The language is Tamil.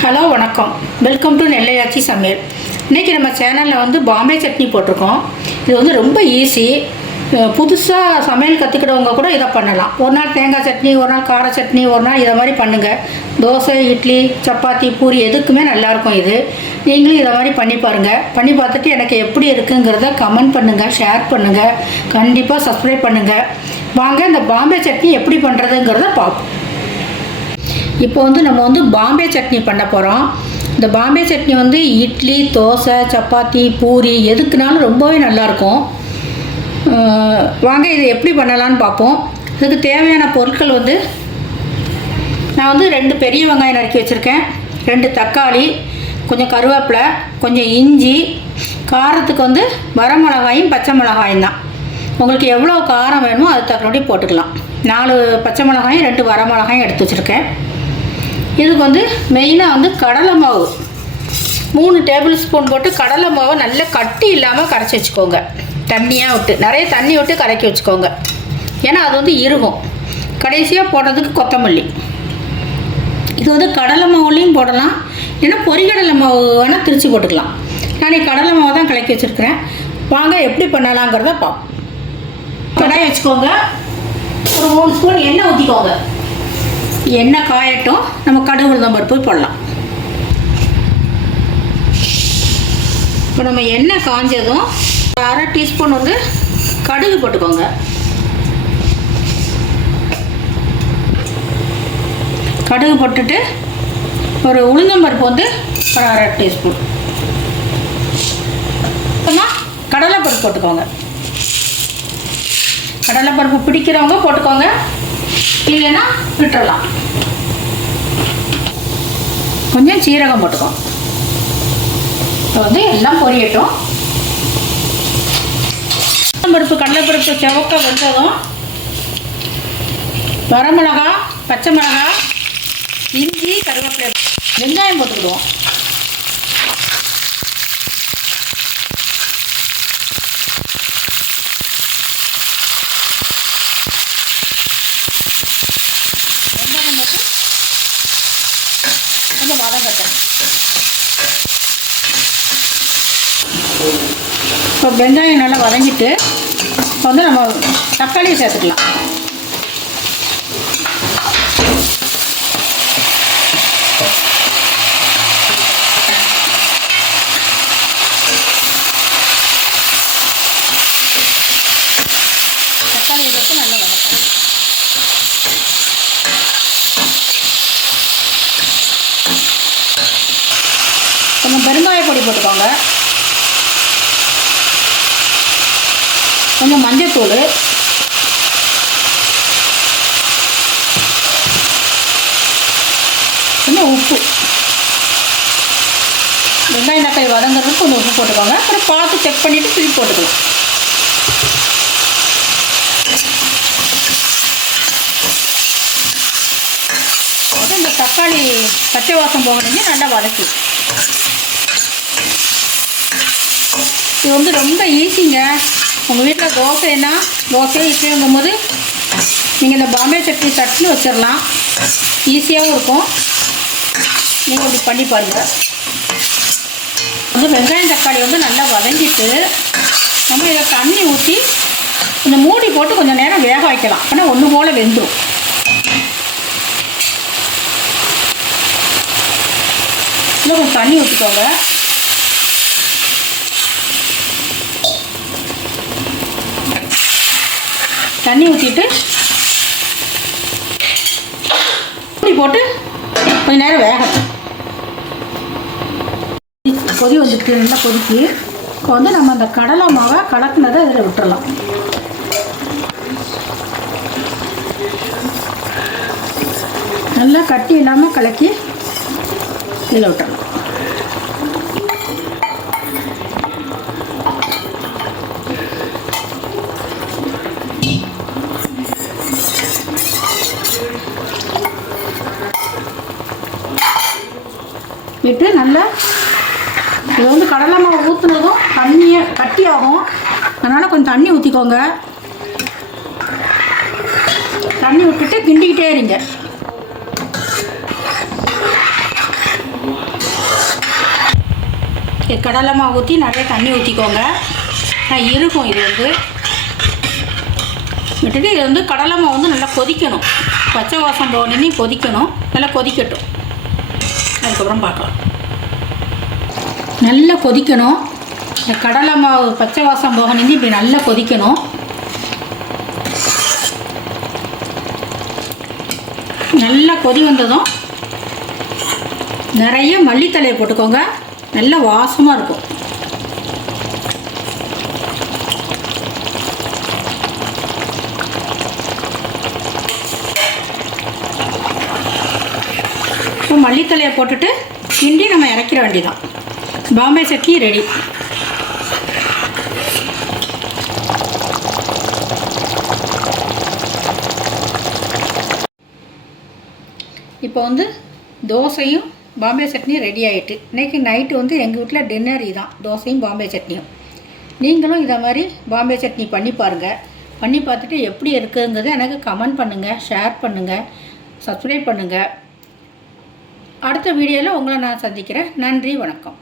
ஹலோ வணக்கம். வெல்கம் டு நெல்லையாச்சி சமையல். இன்றைக்கி நம்ம சேனலில் வந்து பாம்பே சட்னி போட்டிருக்கோம். இது வந்து ரொம்ப ஈஸி. புதுசாக சமையல் கற்றுக்கிட்டவங்க கூட இதை பண்ணலாம். ஒரு நாள் தேங்காய் சட்னி, ஒரு நாள் கார சட்னி, ஒரு நாள் இதை மாதிரி பண்ணுங்கள். தோசை, இட்லி, சப்பாத்தி, பூரி எதுக்குமே நல்லாயிருக்கும். இது நீங்களும் இதை மாதிரி பண்ணி பாருங்கள். பண்ணி பார்த்துட்டு எனக்கு எப்படி இருக்குங்கிறத கமெண்ட் பண்ணுங்கள், ஷேர் பண்ணுங்கள், கண்டிப்பாக சப்ஸ்கிரைப் பண்ணுங்கள். வாங்க இந்த பாம்பே சட்னி எப்படி பண்ணுறதுங்கிறத பார்ப்போம். இப்போ வந்து நம்ம வந்து பாம்பே சட்னி பண்ண போகிறோம். இந்த பாம்பே சட்னி வந்து இட்லி, தோசை, சப்பாத்தி, பூரி எதுக்குனாலும் ரொம்பவே நல்லாயிருக்கும். வாங்க இதை எப்படி பண்ணலான்னு பார்ப்போம். இதுக்கு தேவையான பொருட்கள் வந்து நான் வந்து 2 பெரிய வெங்காயம் நறுக்கி வச்சுருக்கேன், 2 தக்காளி, கொஞ்சம் கருவேப்பிலை, கொஞ்சம் இஞ்சி, காரத்துக்கு வந்து வரமிளகாயும் பச்சை மிளகாயும் தான். உங்களுக்கு எவ்வளோ காரம் வேணுமோ அது தக்கபடி போட்டுக்கலாம். 4 பச்சை மிளகாயும் 2 வரமிளகாயும் எடுத்து வச்சுருக்கேன். இதுக்கு வந்து மெயினாக வந்து கடலை மாவு 3 டேபிள் ஸ்பூன் போட்டு கடலை மாவை நல்லா கட்டி இல்லாமல் கரைச்சி வச்சுக்கோங்க. தண்ணியாக விட்டு, நிறைய தண்ணி விட்டு கரைக்கி வச்சுக்கோங்க, ஏன்னா அது வந்து இறுகும். கடைசியாக போடுறதுக்கு கொத்தமல்லி. இது வந்து கடலை மாவுலேயும் போடலாம், ஏன்னா பொரிகடலை மாவு வேணால் திரிச்சு போட்டுக்கலாம். நான் கடலை மாவு தான் கலக்கி வச்சுருக்கிறேன். வாங்க எப்படி பண்ணலாங்கிறத பார்ப்போம். கடாய் வச்சுக்கோங்க, ஒரு 3 ஸ்பூன் எண்ணெய் ஊற்றிக்கோங்க. எண்ணெய் காயட்டும், நம்ம கடுகு உளுந்தம் பருப்பு போடலாம். இப்போ நம்ம எண்ணெய் காஞ்சதும் 1/2 டீஸ்பூன் வந்து கடுகு போட்டுக்கோங்க. கடுகு போட்டுட்டு ஒரு உளுந்தம் பருப்பு வந்து ஒரு 1/2 டீஸ்பூன், கடலைப்பருப்பு போட்டுக்கோங்க. கடலைப்பருப்பு பிடிக்கிறவங்க போட்டுக்கோங்க, இல்லைன்னா விட்டுறலாம். கொஞ்சம் சீரகம் போட்டுக்கோங்க. இப்போ வந்து எல்லாம் பொரியட்டும். பருப்பு, கடலைப்பருப்பு செவக்க வெந்ததும் வரமிளகா, பச்சை மிளகா, இஞ்சி, கருவேப்பிலை, வெங்காயம் போட்டுக்கிடுவோம். வெங்காயம் போட்டு கொஞ்சம் வதங்கட்டும். இப்போ வெங்காயம் நல்லா வதங்கிட்டு இப்போ வந்து நம்ம தக்காளியை சேர்த்துக்கலாம். தக்காளியை போட்டு நல்லா வதக்கலாம். கொஞ்சம் பெருங்காய பொடி போட்டுக்கோங்க, கொஞ்சம் மஞ்சத்தூள், கொஞ்சம் உப்பு. வெங்காயம் தக்காளி வதங்குறதுக்கு கொஞ்சம் உப்பு போட்டுக்கோங்க. அப்புறம் பார்த்து செக் பண்ணிவிட்டு திருப்பி போட்டுக்கலாம். இந்த தக்காளி பச்சை வாசம் போகணுங்க, நல்லா வதக்கி. இது வந்து ரொம்ப ஈஸிங்க. உங்கள் வீட்டில் தோசைன்னா தோசையோ இட்லிங்கும்போது நீங்கள் இந்த பாம்பே சட்னி வச்சிடலாம். ஈஸியாகவும் இருக்கும். நீங்கள் இப்படி பண்ணி பாருங்கள். வந்து வெங்காயம் தக்காளி வந்து நல்லா வதங்கிட்டு நம்ம இதை தண்ணி ஊற்றி கொஞ்சம் மூடி போட்டு கொஞ்சம் நேரம் வேக வைக்கலாம். ஆனால் ஒன்று போல் வெந்துடும். இன்னும் கொஞ்சம் தண்ணி ஊற்றிக்கோங்க. தண்ணி ஊற்றிட்டு மூடி போட்டு கொஞ்சம் நேரம் வேகணும். கொதி வந்துட்டு நல்லா கொதிக்கி. இப்போ வந்து நம்ம அந்த கடலை மாவை கலக்குனதை அதில் விட்டுறலாம். நல்லா கட்டி இல்லாமல் கலக்கி இதில் விட்டுறலாம். விட்டு நல்லா இது வந்து கடலை மாவு ஊற்றுனதும் தண்ணியை கட்டியாகும். அதனால் கொஞ்சம் தண்ணி ஊற்றிக்கோங்க. தண்ணி விட்டுட்டு கிண்டிக்கிட்டே இருங்க. கடலை மாவு ஊற்றி நிறைய தண்ணி ஊற்றிக்கோங்க. இருக்கும் இது விட்டுட்டு இது கடலை மாவு நல்லா கொதிக்கணும். பச்சை வாசம் போகணுன்னு கொதிக்கணும். நல்லா கொதிக்கட்டும். அதுக்கப்புறம் பார்க்கலாம். நல்லா கொதிக்கணும். இந்த கடலை மாவு பச்சை வாசம் போகணுன்னு இப்படி நல்லா கொதிக்கணும். நல்லா கொதி வந்ததும் நிறைய மல்லித்தலையை போட்டுக்கோங்க. நல்ல வாசமாக இருக்கும். இப்போ மல்லித்தலையை போட்டுட்டு கிண்டி நம்ம இறக்கிற வேண்டியதான். பாம்பே சட்னி ரெடி. இப்போ தோசையும் பாம்பே சட்னியும் ரெடி ஆகிட்டு. இன்றைக்கி நைட்டு எங்கள் வீட்டில் டின்னர் இதுதான், தோசையும் பாம்பே சட்னியும். நீங்களும் இதை மாதிரி பாம்பே சட்னி பண்ணி பாருங்கள். பண்ணி பார்த்துட்டு எப்படி இருக்குங்கிறத எனக்கு கமெண்ட் பண்ணுங்கள், ஷேர் பண்ணுங்கள், சப்ஸ்கிரைப் பண்ணுங்கள். அடுத்த வீடியோவில் உங்களை நான் சந்திக்கிறேன். நன்றி, வணக்கம்.